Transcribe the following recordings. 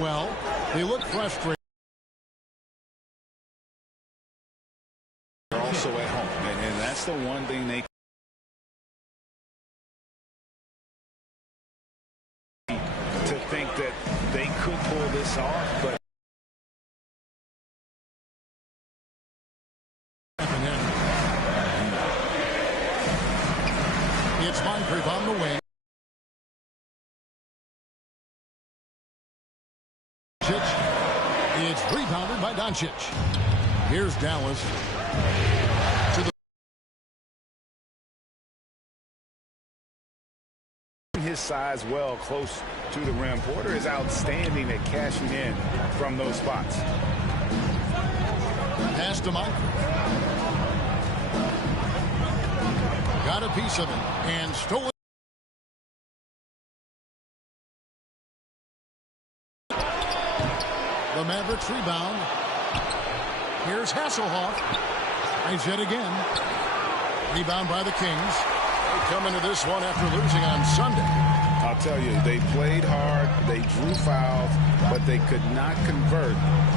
well. They look frustrated. They're also at home, and that's the one thing they to think that they could pull this off, but it's Mycareer on the wing. It's rebounded by Doncic. Here's Dallas to his size well close to the rim. Porter is outstanding at cashing in from those spots. Pass to Mycareer. Got a piece of it and stolen. The Mavericks rebound. Here's Hasselhoff. Tries yet again. Rebound by the Kings. They come into this one after losing on Sunday. I'll tell you, they played hard, they drew fouls, but they could not convert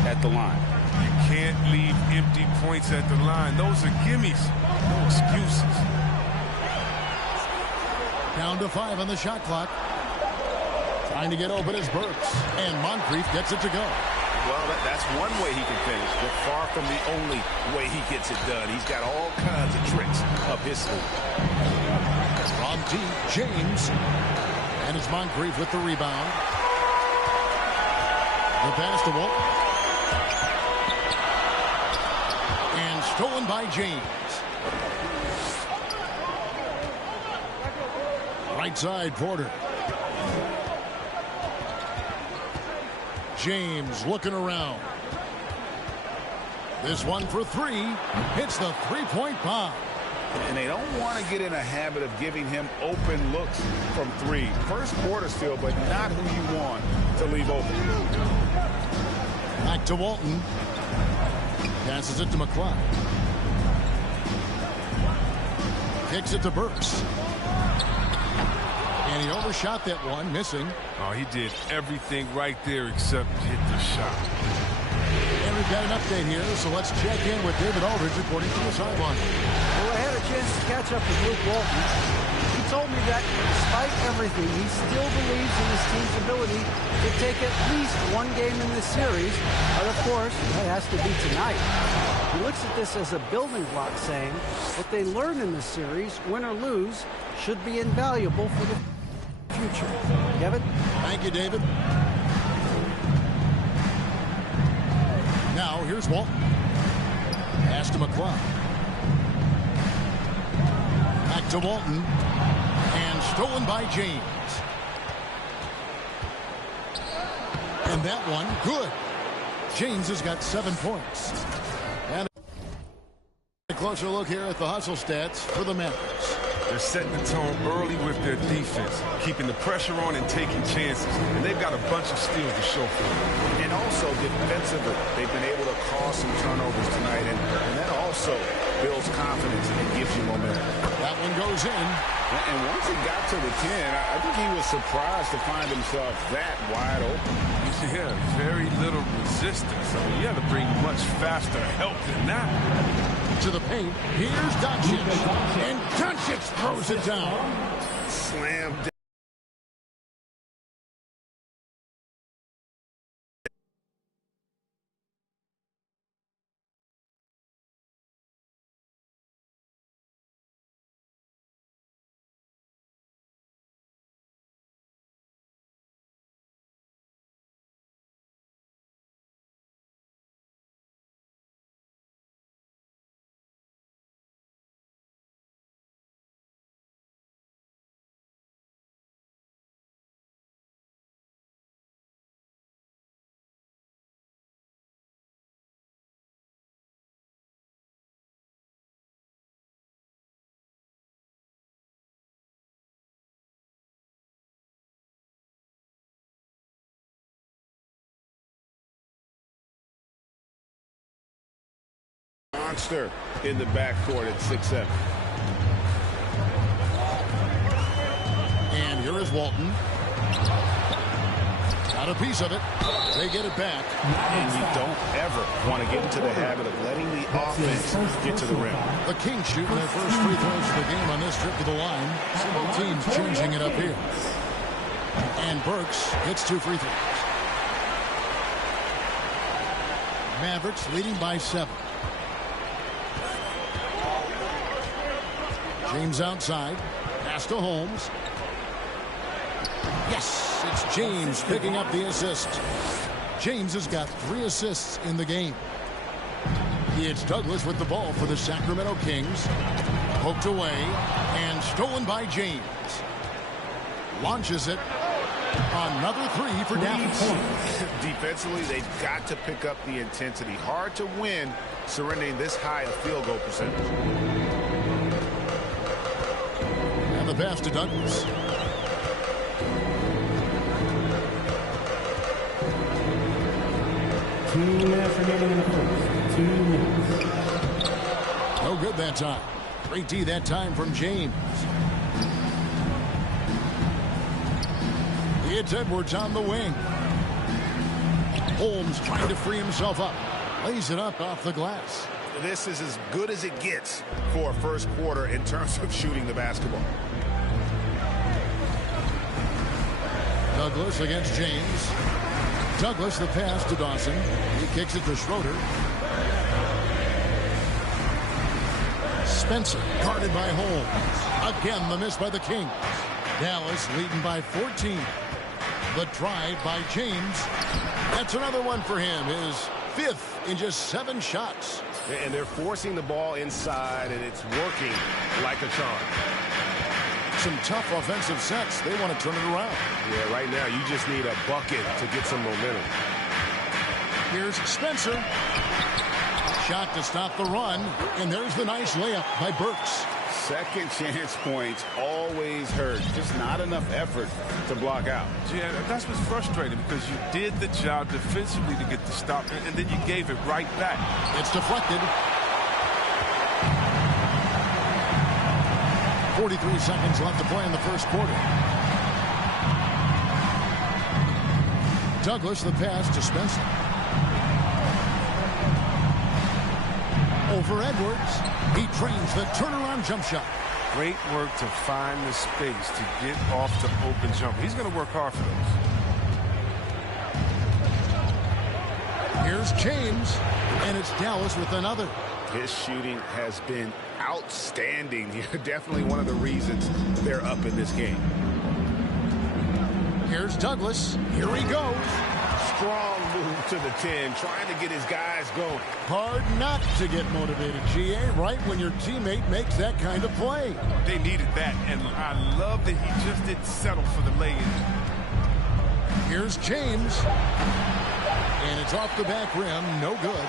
at the line. You can't leave empty points at the line. Those are gimmies, no excuses. Down to 5 on the shot clock. Trying to get open is Burks. And Moncrief gets it to go. Well, that's one way he can finish, but far from the only way he gets it done. He's got all kinds of tricks up his sleeve. From deep, James. And it's Moncrief with the rebound. The pass to Wolf. And stolen by James. Right side, Porter. James looking around. This one for 3. Hits the three-point bomb. And they don't want to get in a habit of giving him open looks from 3. First quarter still, but not who you want to leave open. Back to Walton. Passes it to McCloud. Kicks it to Burks. And he overshot that one, missing. Oh, he did everything right there except hit the shot. And we've got an update here, so let's check in with David Aldridge reporting from the sideline. Well, I had a chance to catch up with Luke Walton. He told me that despite everything, he still believes in his team's ability to take at least one game in this series. But of course, that has to be tonight. He looks at this as a building block, saying what they learn in this series, win or lose, should be invaluable for the future. Kevin? Thank you, David. Now, here's Walton. Pass to McCloud. Back to Walton. And stolen by James. And that one, good. James has got 7 points. And a closer look here at the hustle stats for the Mavericks. They're setting the tone early with their defense, keeping the pressure on and taking chances. And they've got a bunch of steals to show for it. And also defensively, they've been able to cause some turnovers tonight. And that also builds confidence and gives you momentum. That one goes in. And once he got to the 10, I think he was surprised to find himself that wide open. Yeah, very little resistance. I mean, you have to bring much faster help than that. To the paint. Here's Doncic. And Doncic throws it down. Slam down. Monster in the backcourt at 6'7". And here is Walton. Got a piece of it. They get it back. And you don't ever want to get into the habit of letting the offense get to the rim. The Kings shooting their first free throws of the game on this trip to the line. Both teams changing it up here. And Burks hits 2 free throws. Mavericks leading by 7. James outside. Pass to Holmes. Yes, it's James picking up the assist. James has got 3 assists in the game. It's Douglas with the ball for the Sacramento Kings. Poked away and stolen by James. Launches it. Another 3 for Dallas. Defensively, they've got to pick up the intensity. Hard to win surrendering this high a field goal percentage. And the pass to Douglas. No good that time. Great D that time from James. It's Edwards on the wing. Holmes trying to free himself up. Lays it up off the glass. This is as good as it gets for a first quarter in terms of shooting the basketball. Douglas against James. Douglas the pass to Dawson. He kicks it to Schroeder. Spencer guarded by Holmes. Again the miss by the Kings. Dallas leading by 14. The drive by James. That's another one for him. His 5th in just 7 shots. And they're forcing the ball inside, and it's working like a charm. Some tough offensive sets. They want to turn it around. Yeah, right now you just need a bucket to get some momentum. Here's Spencer. Shot to stop the run. And there's the nice layup by Burks. Second chance points always hurt. Just not enough effort to block out. Yeah, that's what's frustrating because you did the job defensively to get the stop, and then you gave it right back. It's deflected. 43 seconds left to play in the first quarter. Douglas the pass to Spencer. Over Edwards. He trains the turnaround jump shot. Great work to find the space to get off the open jumper. He's going to work hard for those. Here's James, and it's Dallas with another. His shooting has been outstanding. Definitely one of the reasons they're up in this game. Here's Douglas. Here he goes. Strong move to the 10, trying to get his guys going. Hard not to get motivated, GA, right when your teammate makes that kind of play. They needed that, and I love that he just didn't settle for the lay-in. Here's James. And it's off the back rim. No good.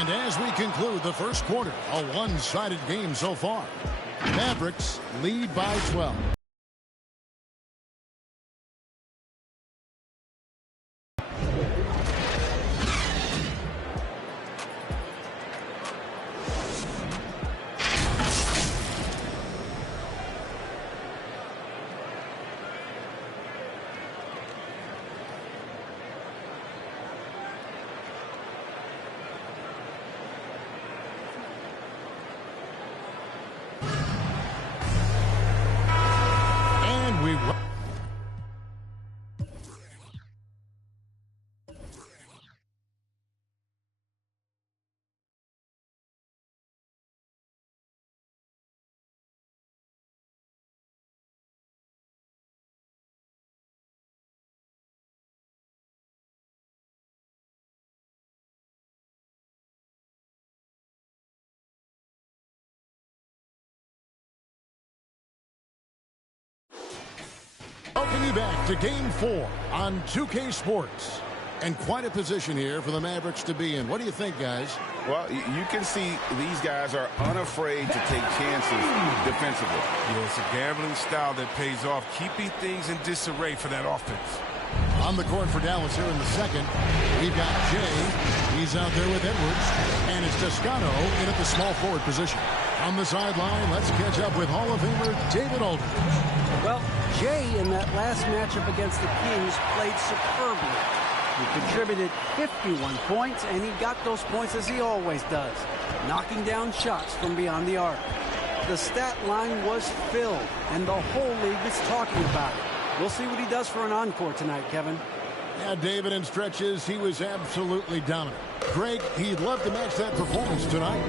And as we conclude the first quarter, a one-sided game so far. Mavericks lead by 12. Welcome you back to Game 4 on 2K Sports. And quite a position here for the Mavericks to be in. What do you think, guys? Well, you can see these guys are unafraid to take chances defensively. Yeah, it's a gambling style that pays off, keeping things in disarray for that offense. On the court for Dallas here in the second, we've got Jay. He's out there with Edwards. And it's Toscano in at the small forward position. On the sideline, let's catch up with Hall of Famer David Aldridge. Well, Jay in that last matchup against the Kings played superbly. He contributed 51 points, and he got those points as he always does, knocking down shots from beyond the arc. The stat line was filled, and the whole league is talking about it. We'll see what he does for an encore tonight, Kevin. Yeah, David, in stretches, he was absolutely dominant. Greg, he'd love to match that performance tonight.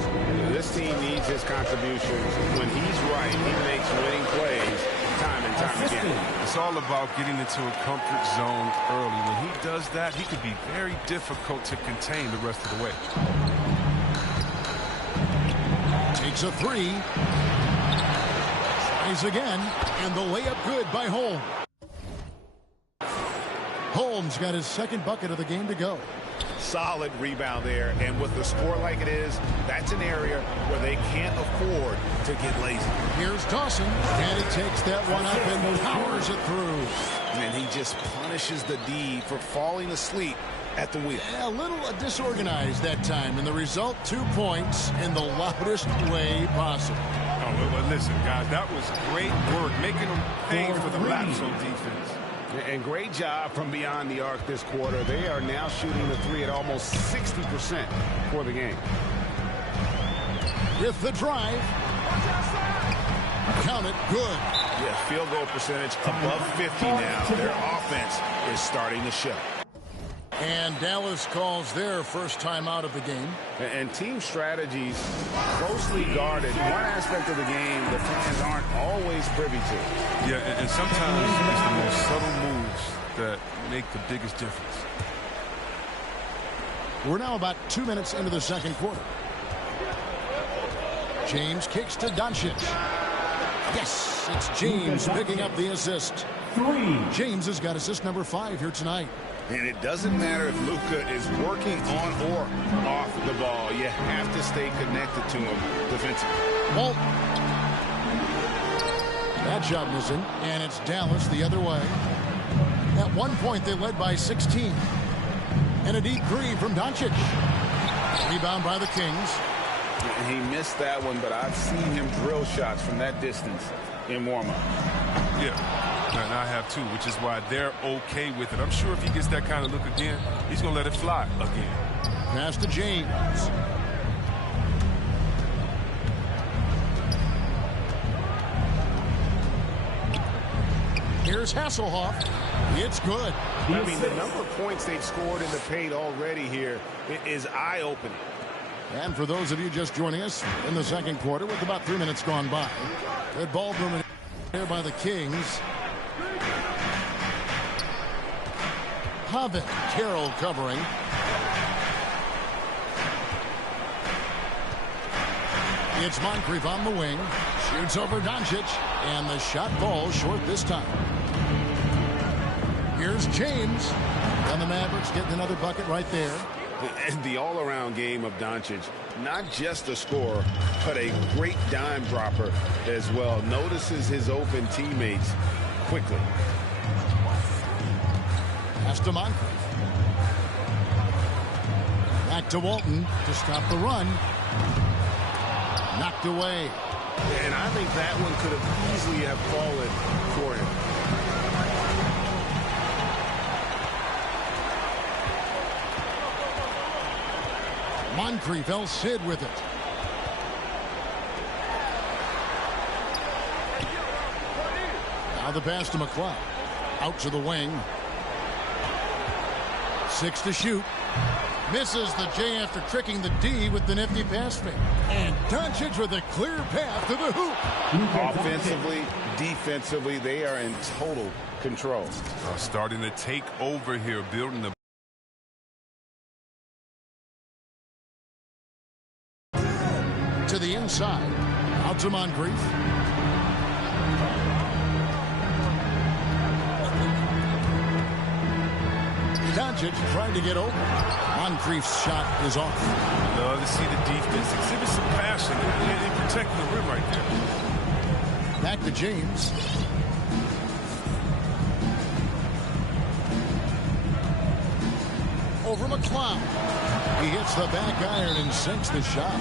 This team needs his contributions. When he's right, he makes winning plays time and time again. It's all about getting into a comfort zone early. When he does that, he could be very difficult to contain the rest of the way. Takes a three. Tries again, and the layup good by Holmes. Holmes got his second bucket of the game to go. Solid rebound there, and with the score like it is, that's an area where they can't afford to get lazy. Here's Dawson, and he takes that one up and powers it through. And he just punishes the D for falling asleep at the wheel. A little disorganized that time, and the result, 2 points in the loudest way possible. Oh, well, listen, guys, that was great work, making them pay for the lapse on defense. And great job from beyond the arc this quarter. They are now shooting the three at almost 60% for the game. With the drive. Count it, good. Yeah, field goal percentage above 50 now. Their offense is starting to show. And Dallas calls their first time out of the game. And team strategies closely guarded. One aspect of the game the fans aren't always privy to. Yeah, and sometimes it's the most subtle moves that make the biggest difference. We're now about 2 minutes into the second quarter. James kicks to Doncic. Yes, it's James picking up the assist. James has got assist number 5 here tonight. And it doesn't matter if Luka is working on or off the ball. You have to stay connected to him defensively. Well, that shot missing, and it's Dallas the other way. At one point, they led by 16. And a deep three from Doncic. Rebound by the Kings. He missed that one, but I've seen him drill shots from that distance in warm-up. Yeah. And I have too, which is why they're okay with it. I'm sure if he gets that kind of look again, he's going to let it fly again. Pass to James. Here's Hasselhoff. It's good. I mean, the number of points they've scored in the paint already here is eye-opening. And for those of you just joining us in the second quarter with about 3 minutes gone by, good ball movement here by the Kings. Pavic, Carroll covering. It's Moncrief on the wing. Shoots over Doncic. And the shot falls short this time. Here's James. And the Mavericks getting another bucket right there. And the all-around game of Doncic, not just a scorer, but a great dime dropper as well. Notices his open teammates quickly. Pass to Moncrief. Back to Walton to stop the run. Knocked away. And I think that one could have easily have fallen for him. Moncrief, El Cid with it. Now the pass to McCloud. Out to the wing. 6 to shoot. Misses the J after tricking the D with the nifty pass fake. And Doncic with a clear path to the hoop. Offensively, defensively, they are in total control. Starting to take over here, building the to the inside. Out to Moncrief. Doncic tried to get open. Moncrief's shot is off. Love to see the defense exhibit some passion in protecting the rim right there. Back to James. over McCloud. He hits the back iron and sinks the shot.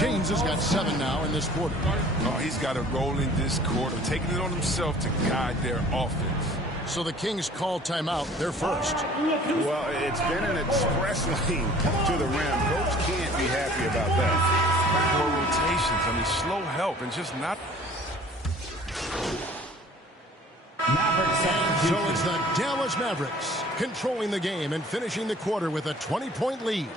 James has got 7 now in this quarter. Oh, he's got a role in this quarter, taking it on himself to guide their offense. So the Kings call timeout. They're first. Well, it's been an express lane to the rim. Coach can't be happy about that. Poor rotations. I mean, slow help and just not. So it's the Dallas Mavericks controlling the game and finishing the quarter with a 20-point lead.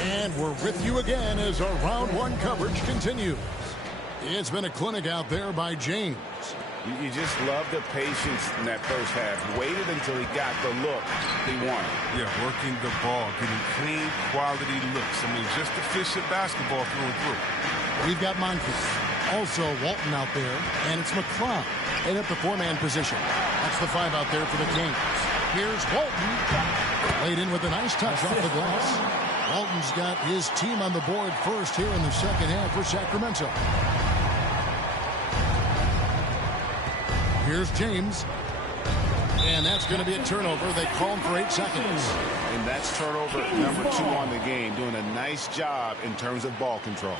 And we're with you again as our round one coverage continues. It's been a clinic out there by James. You just love the patience in that first half. Waited until he got the look he wanted. Yeah, working the ball, getting clean, quality looks. I mean, just efficient basketball through and through. We've got Mycareer. Also Walton out there, and it's McCloud in at the 4-man position. That's the 5 out there for the Kings. Here's Walton. Laid in with a nice touch off the glass. Walton's got his team on the board first here in the second half for Sacramento. Here's James. And that's going to be a turnover. They call him for 8 seconds. And that's turnover number 2 on the game. Doing a nice job in terms of ball control.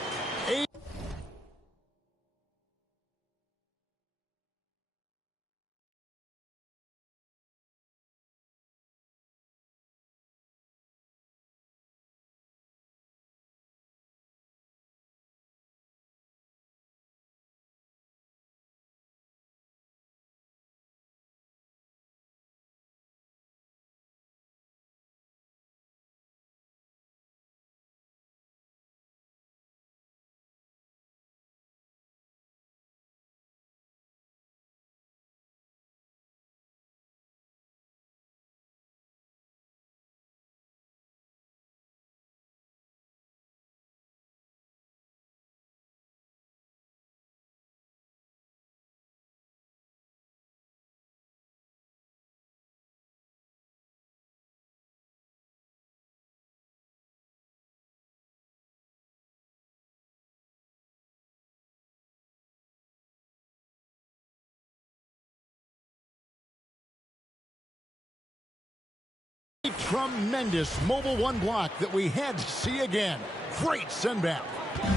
Tremendous Mobile One block that we had to see again. Great send back.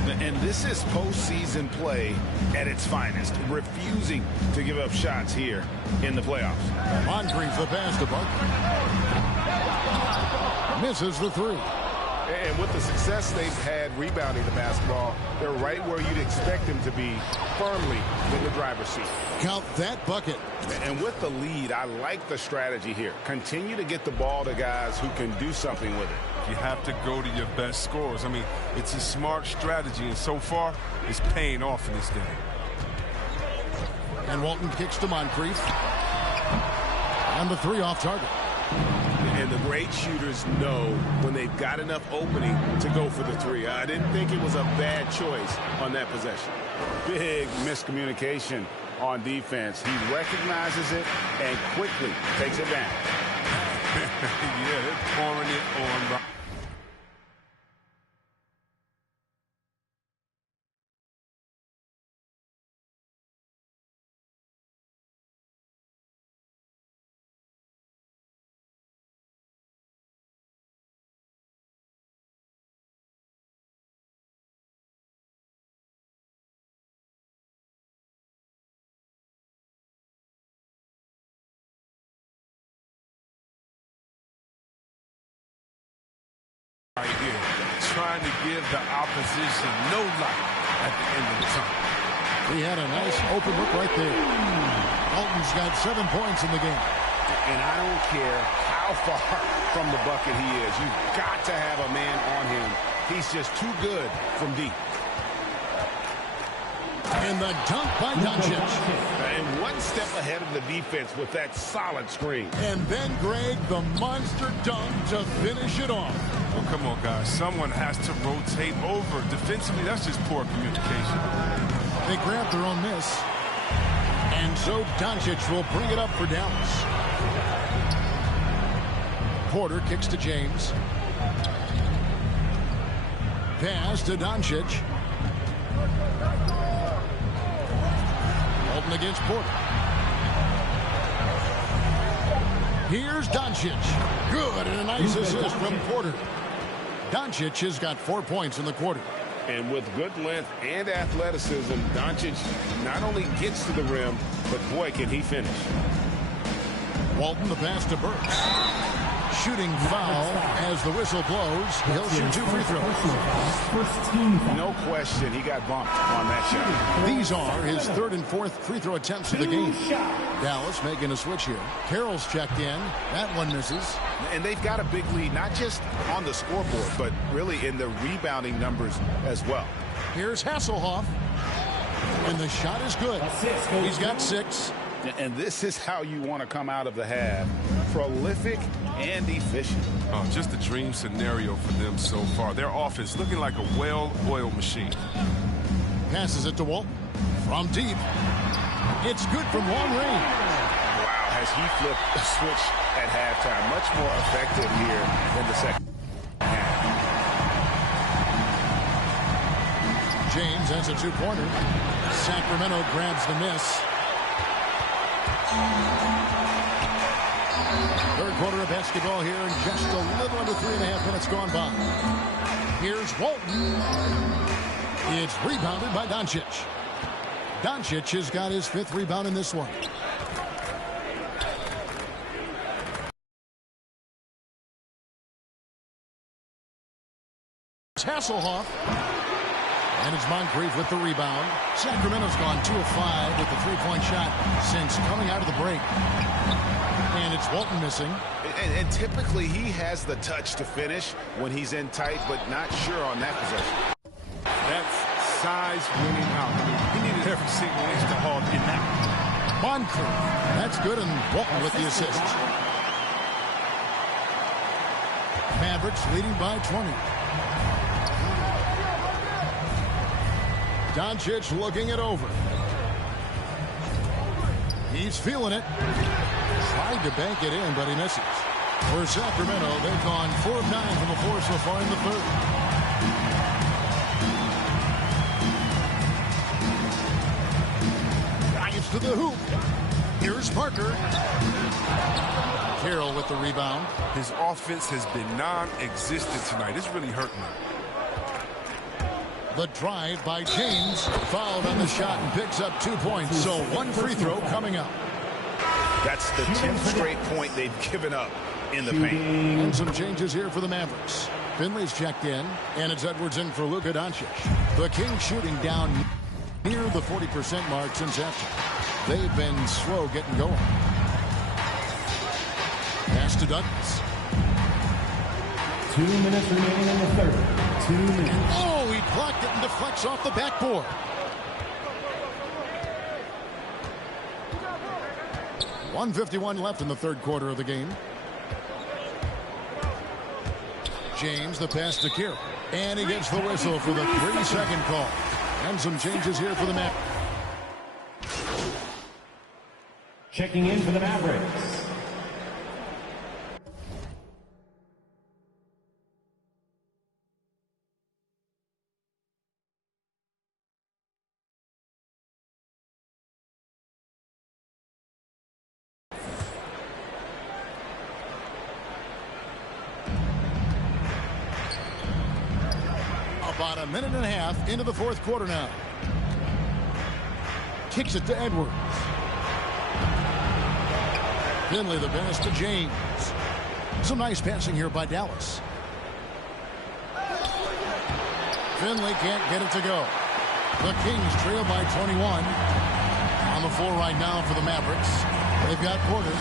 And this is postseason play at its finest. Refusing to give up shots here in the playoffs. Moncrief's the pass to Buck. Misses the 3. And with the success they've had rebounding the basketball, they're right where you'd expect them to be, firmly in the driver's seat. Count that bucket. And with the lead, I like the strategy here. Continue to get the ball to guys who can do something with it. You have to go to your best scorers. I mean, it's a smart strategy, and so far, it's paying off in this game. And Walton kicks to Moncrief. And the 3 off target. And the great shooters know when they've got enough opening to go for the 3. I didn't think it was a bad choice on that possession. Big miscommunication on defense. He recognizes it and quickly takes advantage. Yeah, they're pouring it on. Right here, trying to give the opposition no light at the end of the tunnel. He had a nice open look right there. Walton's got 7 points in the game. And I don't care how far from the bucket he is. You've got to have a man on him. He's just too good from deep. And the dunk by Doncic. And one step ahead of the defense with that solid screen. And then, Greg, the monster dunk to finish it off. Well, come on, guys. Someone has to rotate over. Defensively, that's just poor communication. They grabbed their own miss. And so Doncic will bring it up for Dallas. Porter kicks to James. Pass to Doncic. Walton against Porter. Here's Doncic. Good, and a nice assist from Porter. Doncic has got 4 points in the quarter. And with good length and athleticism, Doncic not only gets to the rim, but boy, can he finish. Walton, the pass to Burks. Shooting foul as the whistle blows. He'll shoot 2 free throws. No question, he got bumped on that shot. These are his 3rd and 4th free throw attempts of the game. Dallas making a switch here. Carroll's checked in. That one misses. And they've got a big lead, not just on the scoreboard, but really in the rebounding numbers as well. Here's Hasselhoff. And the shot is good. He's got 6. And this is how you want to come out of the half. Prolific and efficient. Oh, just a dream scenario for them so far. Their offense looking like a well-oiled machine. Passes it to Walton. From deep. It's good from long range. Wow, has he flipped a switch at halftime. Much more effective here in the second half. James has a 2-pointer. Sacramento grabs the miss. Third quarter of basketball here, and just a little under 3.5 minutes gone by. Here's Walton. It's rebounded by Doncic. Doncic has got his 5th rebound in this one. Hasselhoff. And it's Moncrief with the rebound. Sacramento's gone 2 of 5 with the 3-point shot since coming out of the break. And it's Walton missing. And typically he has the touch to finish when he's in tight, but not sure on that possession. That's size winning out. I mean, he needed every single inch to haul in that. Moncrief. That's good, and Walton with the assist. Mavericks leading by 20. Doncic looking it over. He's feeling it. Tried to bank it in, but he misses. For Sacramento, they've gone 4 of 9 from the floor so far in the third. Drives to the hoop. Here's Parker. Carroll with the rebound. His offense has been non-existent tonight. It's really hurting him. The drive by James. Fouled on the shot and picks up 2 points. So 1 free throw coming up. That's the 10th straight point they've given up in the paint. And some changes here for the Mavericks. Finley's checked in, and it's Edwards in for Luka Doncic. The Kings shooting down near the 40% mark since after. They've been slow getting going. Pass to Douglas. 2 minutes remaining in the third. 2 minutes. Oh, he blocked it and deflects off the backboard. .151 left in the third quarter of the game. James, the pass to Carroll. And he gets the whistle for the 3-second call. And some changes here for the Mavericks. Checking in for the Mavericks. About a minute and a half into the fourth quarter now. Kicks it to Edwards. Finley the pass to James. Some nice passing here by Dallas. Finley can't get it to go. The Kings trail by 21. On the floor right now for the Mavericks. They've got Porter.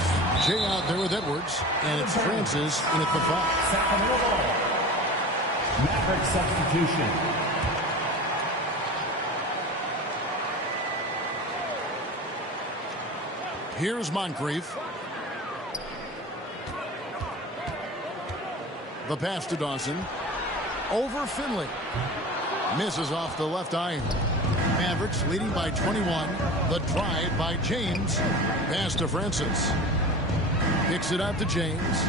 Jay out there with Edwards. And it's Francis in at the 5. Maverick substitution. Here's Moncrief. The pass to Dawson. Over Finley. Misses off the left iron. Mavericks leading by 21. The drive by James. Pass to Francis. Kicks it out to James.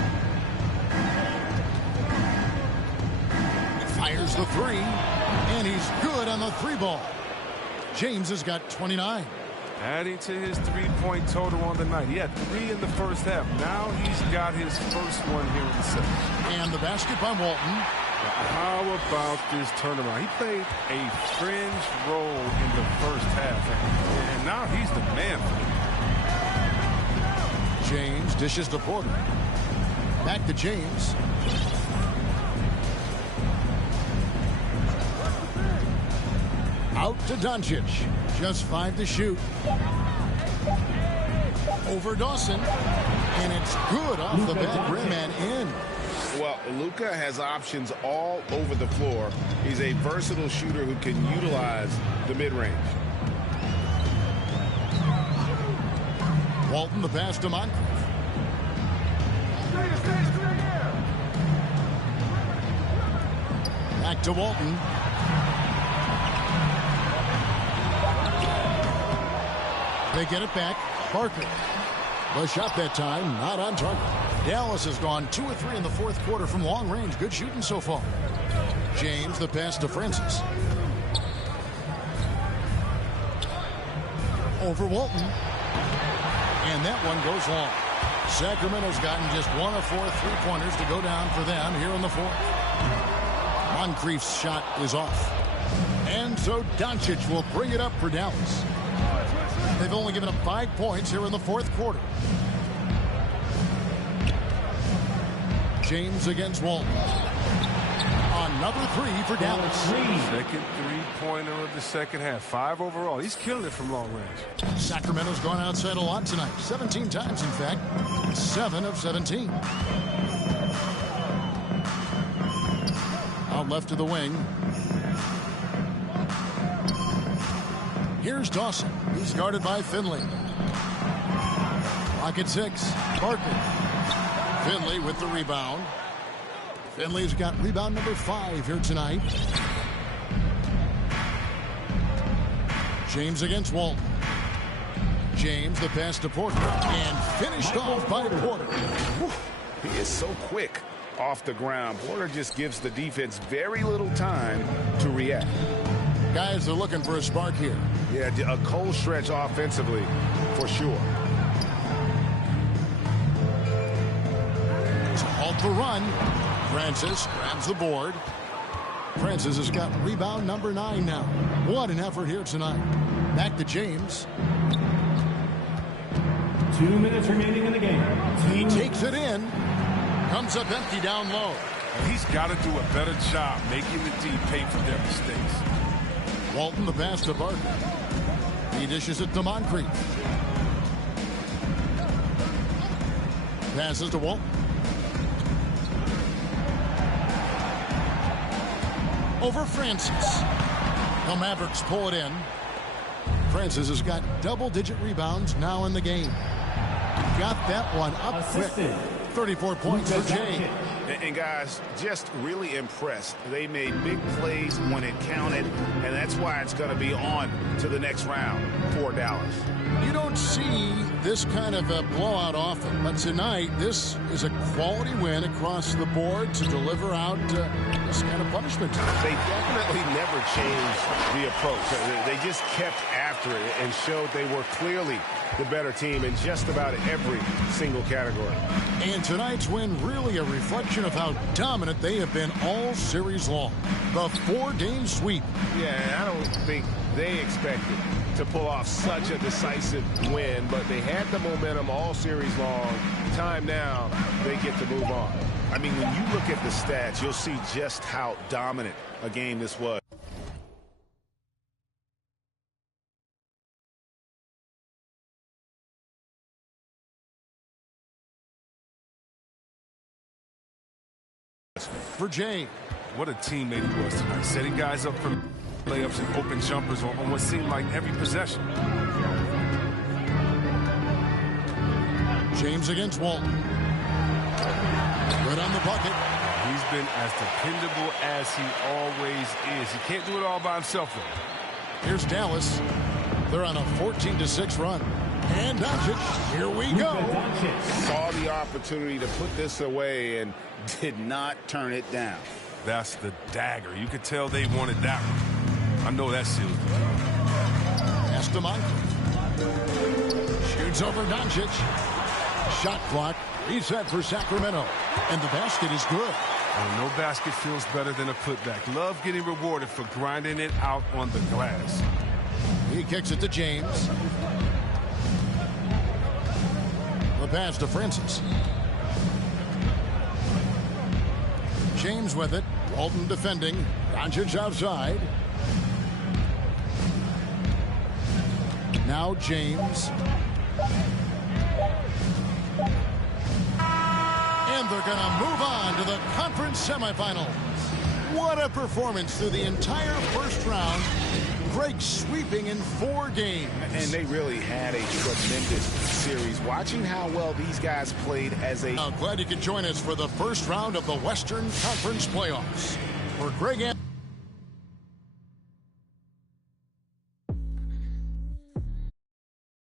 He fires the three, and he's good on the three ball. James has got 29. Adding to his three-point total on the night. He had 3 in the first half. Now he's got his first one here in the second. And the basket by Walton. How about this turnaround? He played a fringe role in the first half, and now he's the man. James dishes to Porter. Back to James. Out to Doncic. Just 5 to shoot. Over Dawson. And it's good off the back rim and in. Well, Luka has options all over the floor. He's a versatile shooter who can utilize the mid-range. Walton the pass to Moncrief. Back to Walton. They get it back. Parker. The shot that time, not on target. Dallas has gone 2 of 3 in the fourth quarter from long range. Good shooting so far. James, the pass to Francis. Over Walton. And that one goes long. Sacramento's gotten just 1 of 4 three-pointers to go down for them here in the fourth. Moncrief's shot is off. And so Doncic will bring it up for Dallas. They've only given up 5 points here in the fourth quarter. James against Walton. Another 3 for Dallas. Second three-pointer of the second half. 5 overall. He's killing it from long range. Sacramento's gone outside a lot tonight. 17 times, in fact. 7 of 17. Out left to the wing. Here's Dawson. He's guarded by Finley. Pocket 6. Parker. Finley with the rebound. Finley's got rebound number 5 here tonight. James against Walton. James the pass to Porter. And finished off by Porter. He is so quick off the ground. Porter just gives the defense very little time to react. Guys are looking for a spark here. Yeah, a cold stretch offensively for sure. To halt the run. Francis grabs the board. Francis has got rebound number 9 now. What an effort here tonight. Back to James. 2 minutes remaining in the game. He takes it in. Comes up empty down low. He's got to do a better job making the D pay for their mistakes. Walton the pass to Barker. He dishes it to Moncrief. Passes to Walton. Over Francis. The Mavericks pull it in. Francis has got double-digit rebounds now in the game. Got that one up quick. 34 points for Jay. And guys, just really impressed. They made big plays when it counted, and that's why it's going to be on to the next round for Dallas. You don't see this kind of a blowout often, but tonight this is a quality win across the board to deliver out this kind of punishment. They definitely never changed the approach. They just kept after it and showed they were clearly the better team in just about every single category. And tonight's win really a reflection of how dominant they have been all series long. The 4-game sweep. Yeah, I don't think they expected to pull off such a decisive win, but they had the momentum all series long. Time now, they get to move on. I mean, when you look at the stats, you'll see just how dominant a game this was. For Jay. What a teammate he was tonight. Setting guys up for layups and open jumpers on what seemed like every possession. James against Walton. Good on the bucket. He's been as dependable as he always is. He can't do it all by himself, though. Here's Dallas. They're on a 14-6 run. And Doncic, here we go. Saw the opportunity to put this away and did not turn it down. That's the dagger. You could tell they wanted that one. I know that seals the deal. Pass to Moncrief. Shoots over Doncic. Shot clock reset for Sacramento. And the basket is good. Oh, no basket feels better than a putback. Love getting rewarded for grinding it out on the glass. He kicks it to James. The pass to Francis. James with it. Walton defending. Doncic outside. Now James. And they're going to move on to the conference semifinals. What a performance through the entire first round. Greg sweeping in 4 games. And they really had a tremendous series. Watching how well these guys played as a... I'm glad you could join us for the first round of the Western Conference playoffs. For Greg